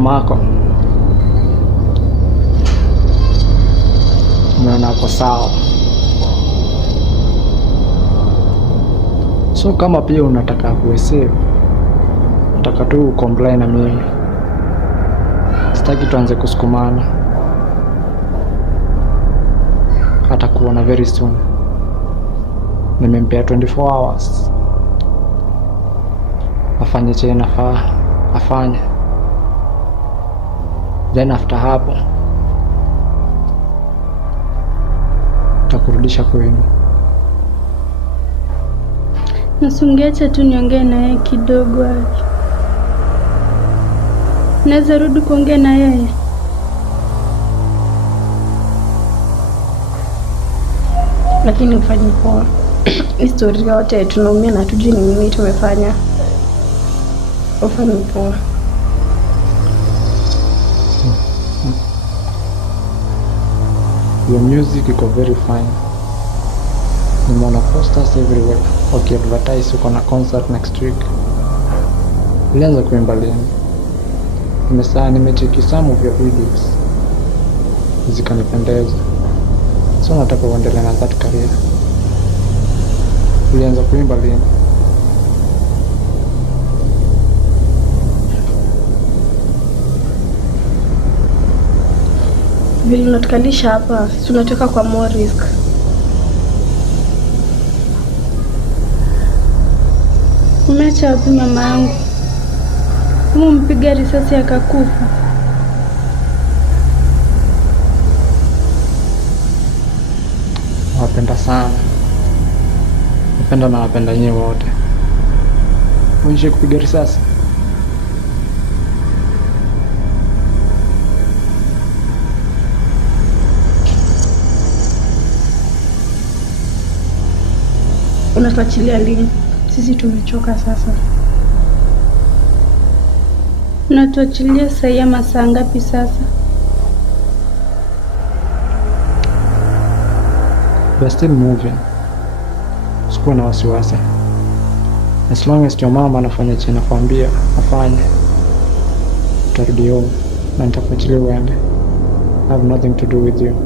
mamako, umeona hapo sawa. So kama pia unataka kuesave, nataka tu comply na mimi, sitaki tuanze kusukumana. Hata kuona very soon. Nimempea 24 hours afanye chenye nafaa afanye, then after hapo takurudisha kwenu. Nasungeacha tu niongee na yeye kidogo aje. Naweza rudi kuongea na yeye? Lakini ufanye poa. Historia yote tunaumia na tujui ni nini tumefanya. Ufanye poa. Your music iko very fine. Nimeona posters everywhere wakiadvertise uko na concert next week. Ulianza kuimba lini? Nimecheki some of your videos zikanipendeza, so nataka uendelee na that career. Ulianza kuimba lini? Vile unatukalisha hapa, tunatoka kwa more risk. Umeacha wapi mama yangu? Mpiga risasi akakufa. Nawapenda sana. Napenda na wapenda nyinyi wote. Mwisho kupiga risasi. Unatuachilia lini? Sisi tumechoka sasa. Unatuachilia saa masaa ngapi sasa? We're still moving. Sikuwa na wasiwasi. As long as your mama anafanya chenye nakwambia afanye, utarudi home na nitakuachilia uende. I have nothing to do with you.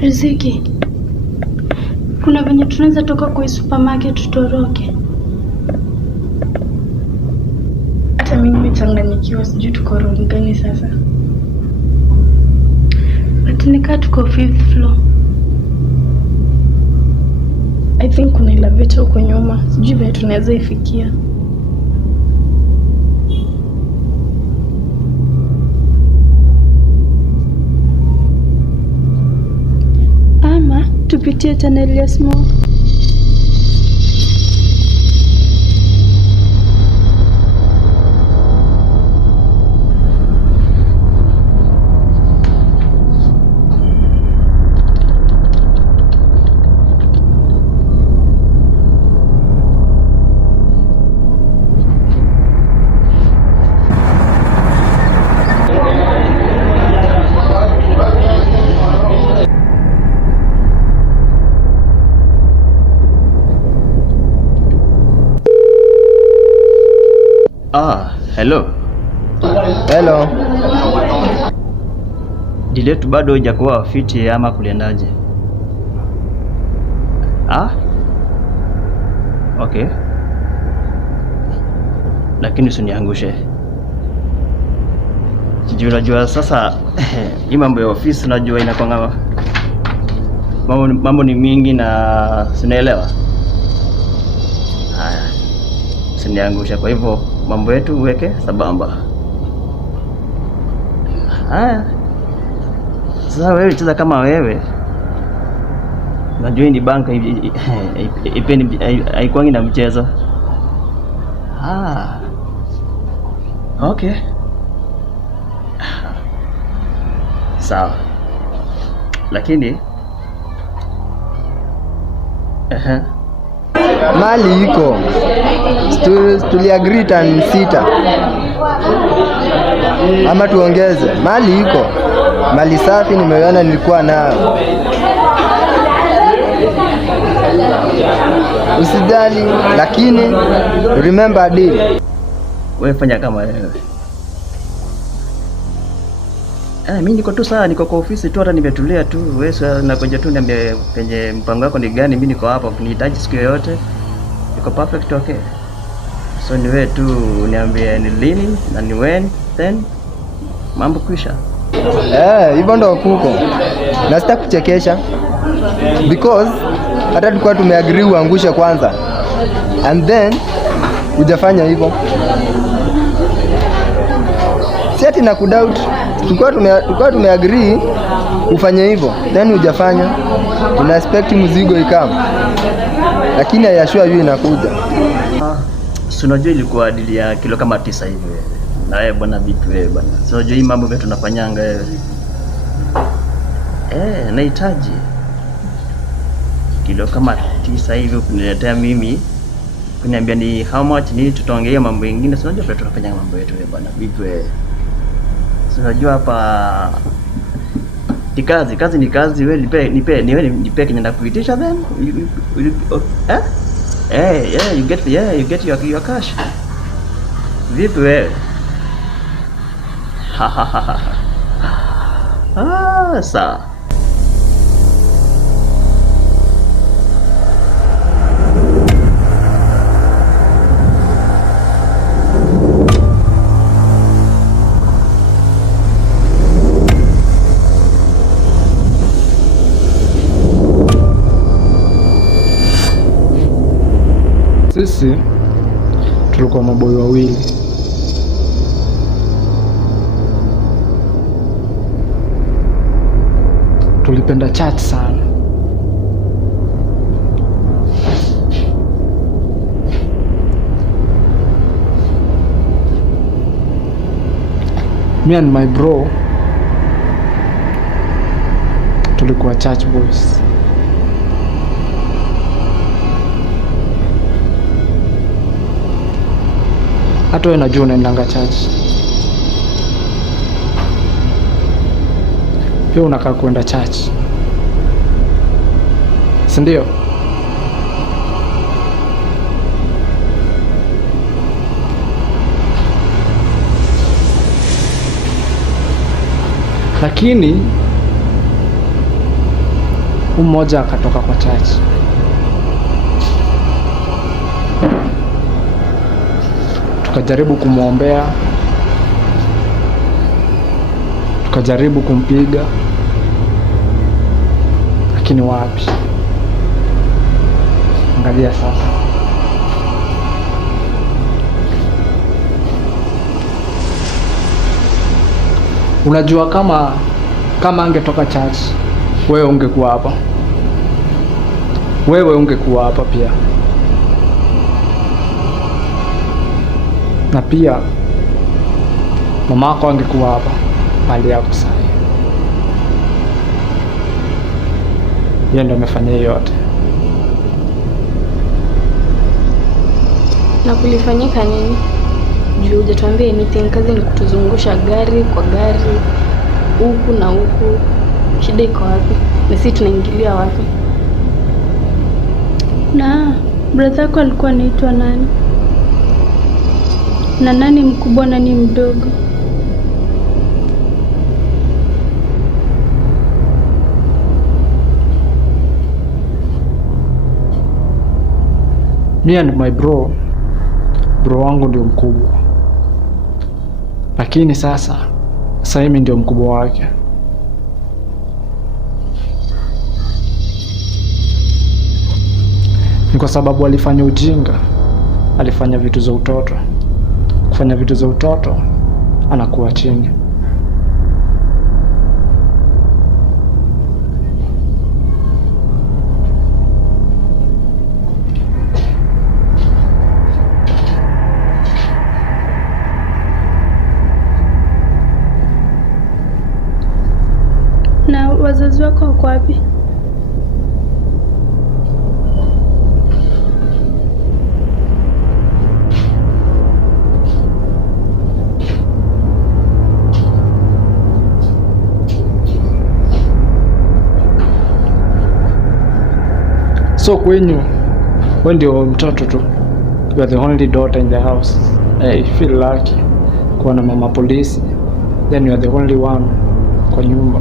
Riziki, kuna venye tunaweza toka kwa supermarket tutoroke? Hata mimi nimechanganyikiwa, sijui tuko roho gani sasa. But Nikaa tuko 5th floor. I think kuna elevator huko nyuma. Sijui vile tunaweza ifikia. Ama tupitie tunnel ya smoke. Hello. Hello. Dili yetu bado haijakuwa fiti ama kuliendaje? Okay. Lakini usiniangushe. Sijui unajua sasa hii mambo ya ofisi unajua inakwanga mambo ni mingi na sinaelewa. Haya. Usiniangushe, kwa hivyo mambo yetu uweke sabamba. Haya. Sasa wewe cheza kama wewe. Najua ni banka ipendi haikwangi na mchezo. Okay. Sawa. Lakini mali iko. Tuliagree tani 6. Ama tuongeze. Mali iko. Mali safi nimeona nilikuwa nayo. Usijali, lakini remember deal. Wewe fanya kama wewe. Mimi niko tu sawa, niko kwa ofisi tu, hata nimetulia tu. Wewe sasa nakuja tu niambie penye mpango wako ni gani, mimi niko hapa kunihitaji siku yoyote. Niko perfect, okay. So ni wewe tu uniambie ni lini na ni when, then mambo kwisha. Hivyo ndo kuko. Na sita kuchekesha. Because hata tulikuwa tumeagree uangushe kwanza. And then hujafanya hivyo. Si ati na kudoubt. Tulikuwa tumeagree ufanye hivyo. Then hujafanya. Una expect mzigo ikam. Lakini I assure you inakuja. Si unajua ilikuwa dili ya kilo kama 9 hivi. Na wewe bwana vipi wewe bwana? Si unajua hii mambo yetu tunafanyanga wewe. Nahitaji kilo kama 9 hivi kuniletea mimi. Kuniambia ni how much ni tutaongea mambo mengine. Si unajua vile tunafanya mambo yetu wewe bwana vipi wewe? Si unajua hapa kazi ni kazi, wewe nipe kinenda kuitisha then you get your cash. Vipi wewe? Sawa. Sisi tulikuwa maboy wawili. Tulipenda chat sana. Me and my bro tulikuwa church boys. Hata wewe najua unaendanga church. Pia unakaa kwenda church. Si ndio? Lakini mmoja akatoka kwa church. Tukajaribu kumwombea, tukajaribu kumpiga, lakini wapi? Angalia sasa. Unajua kama angetoka church, wewe ungekuwa hapa. Wewe ungekuwa hapa pia. Na pia mama yako angekuwa hapa pale yako sasa. Yeye ndo amefanya yote. Na kulifanyika nini? Juu hujatuambia anything. Kazi ni kutuzungusha gari kwa gari, huku na huku. Shida iko wapi? Na sisi tunaingilia wapi? Na brother yako alikuwa anaitwa nani? Na nani mkubwa nani mdogo? Me and my bro wangu ndio mkubwa, lakini sasa mimi ndio mkubwa wake. Ni kwa sababu alifanya ujinga, alifanya vitu za utoto. Kufanya vitu za utoto anakuwa chini. Na wazazi wako wako wapi? So kwenyu wewe ndio mtoto tu. You are the only daughter in the house. I feel lucky kuwa na mama polisi. Then you are the only one kwa nyumba.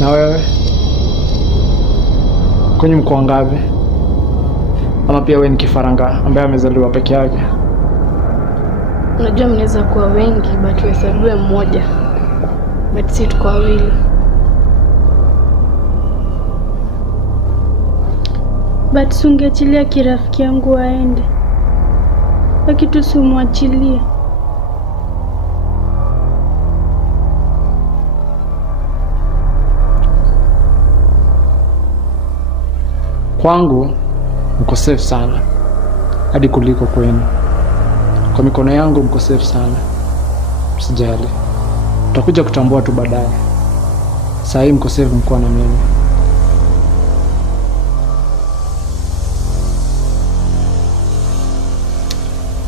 Na wewe kwenye mko wangapi? Ama pia wewe ni kifaranga ambaye amezaliwa peke yake? Unajua mnaweza kuwa wengi but uhesabiwe mmoja. But si tuko wawili. But sungeachilia kirafiki yangu aende. Akitu simwachilie. Kwangu mko safe sana hadi kuliko kwenu. Kwa mikono yangu mko safe sana. Usijali. Utakuja kutambua tu baadaye. Sasa hii mko safe mko na mimi.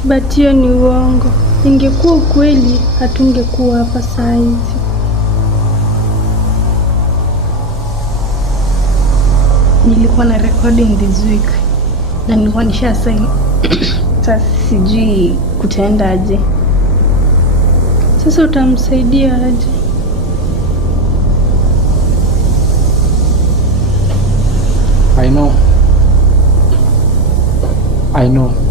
But hiyo ni uongo. Ingekuwa ukweli hatungekuwa hapa saa hizi. Nilikuwa na recording this week na nilikuwa nisha sign. Sasa sijui kutaenda aje. Sasa utamsaidia aje? I know.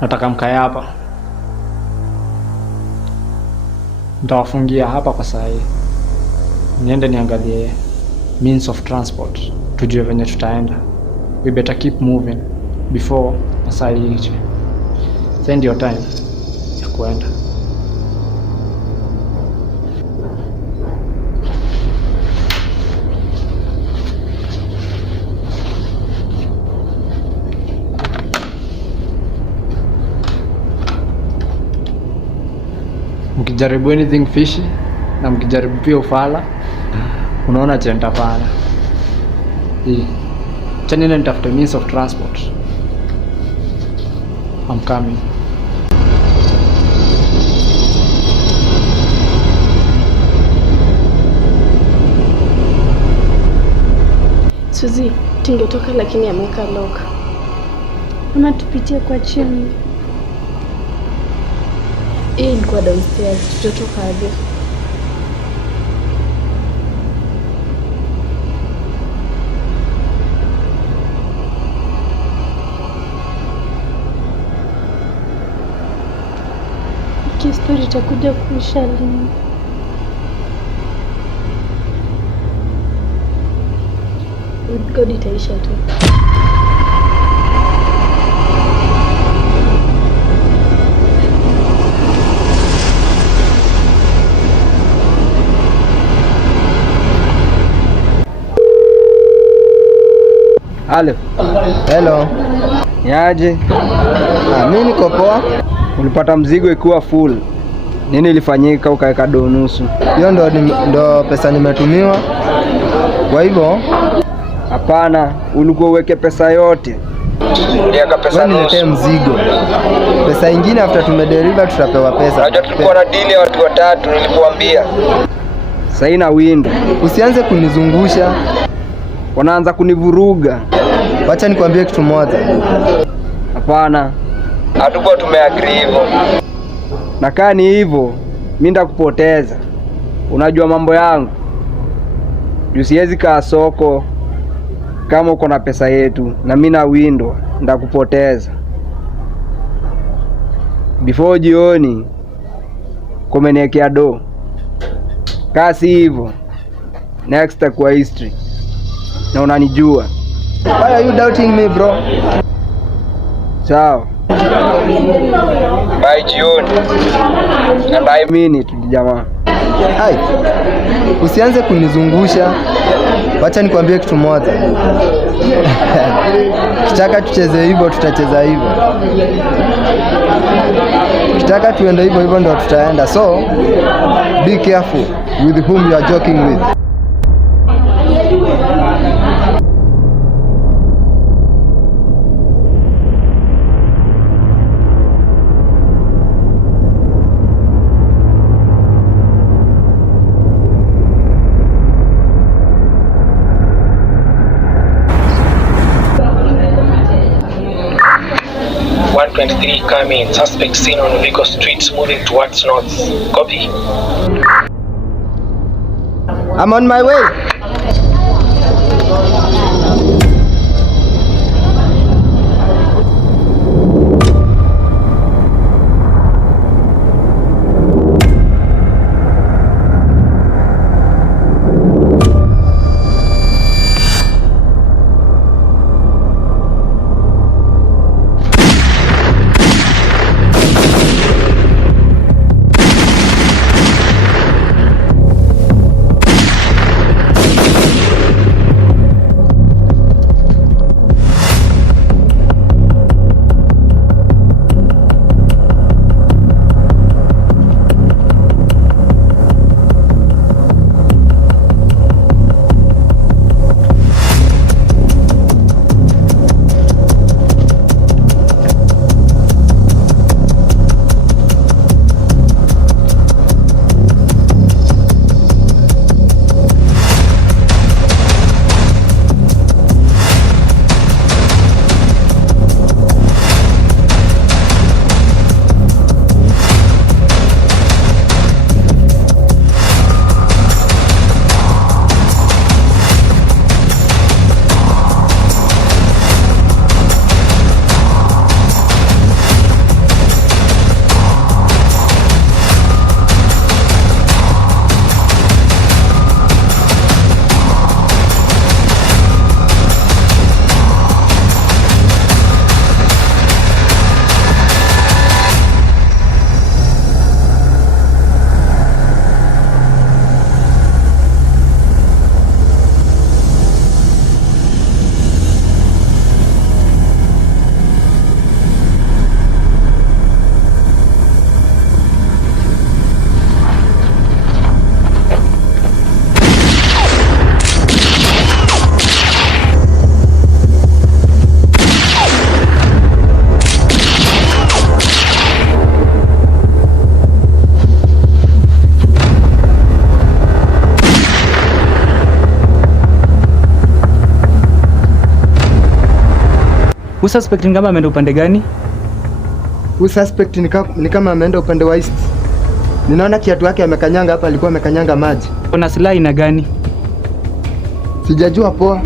Nataka mkae hapa. Nitawafungia hapa kwa saa hii. Niende niangalie means of transport. Tujue venye tutaenda. We better keep moving before saa hii iche. Send your time ya kuenda. Mkijaribu anything fishy na mkijaribu pia ufala, unaona cha nitafanya. Chani na nitafute means of transport. I'm coming. Suzi, tungetoka lakini ameweka lock. Ama tupitie kwa chini. Hii ilikuwa downstairs, tutatoka aje? Story itakuja kuisha lini? God itaisha tu. Halo. Hello. Yaje? Mimi niko poa. Ulipata mzigo ikiwa full. Nini ilifanyika ukaweka do nusu? Hiyo ndo pesa nimetumiwa. Kwa hivyo hapana, ulikuwa uweke pesa yote. Niweka pesa nusu. Niletee mzigo. Pesa ingine after tumedeliver tutapewa pesa. Unajua tulikuwa na deal ya watu watatu nilikuambia. Sasa ina window. Usianze kunizungusha. Wanaanza kunivuruga. Wacha nikwambie kitu moja. Hapana. Hatukuwa tumeagree hivyo. Na kama ni hivyo, mimi ndakupoteza. Unajua mambo yangu. Siwezi kaa soko kama uko na pesa yetu na mimi na window ndakupoteza. Before jioni kumeniekea do. Kasi hivyo. Next takuwa history. Na unanijua. Why are you doubting me, bro? Sawa. Bye jioni. And I mean it, jamaa. Hai. Usianze kunizungusha. Wacha nikwambie kitu moja. Kitaka tucheze hivyo tutacheza hivyo. Kitaka tuende hivyo hivyo ndio tutaenda. So, be careful with whom you are joking with. Coming, suspect seen on Vigo Street moving towards north. Copy. I'm on my way. Suspect ni kama ameenda upande gani? Suspect ni kama ameenda upande wa east. Ninaona kiatu yake amekanyanga hapa, alikuwa amekanyanga maji. Kuna silaha aina gani? Sijajua poa.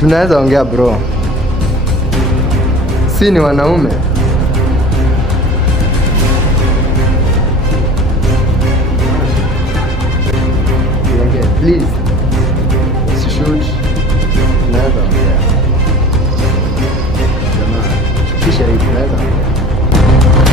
Tunaweza ongea bro. Si ni wanaume. Ongea please. Shoot. Tunaweza ongea. Jamaa, kisha hivi tunaweza ongea.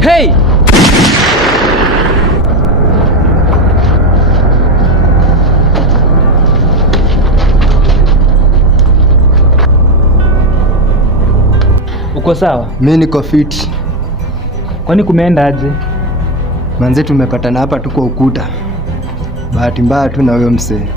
Hey! Uko sawa? Mimi niko fit. Kwani kumeenda aje? Manze tumepatana hapa tu kwa ukuta. Bahati mbaya tu na huyo msee.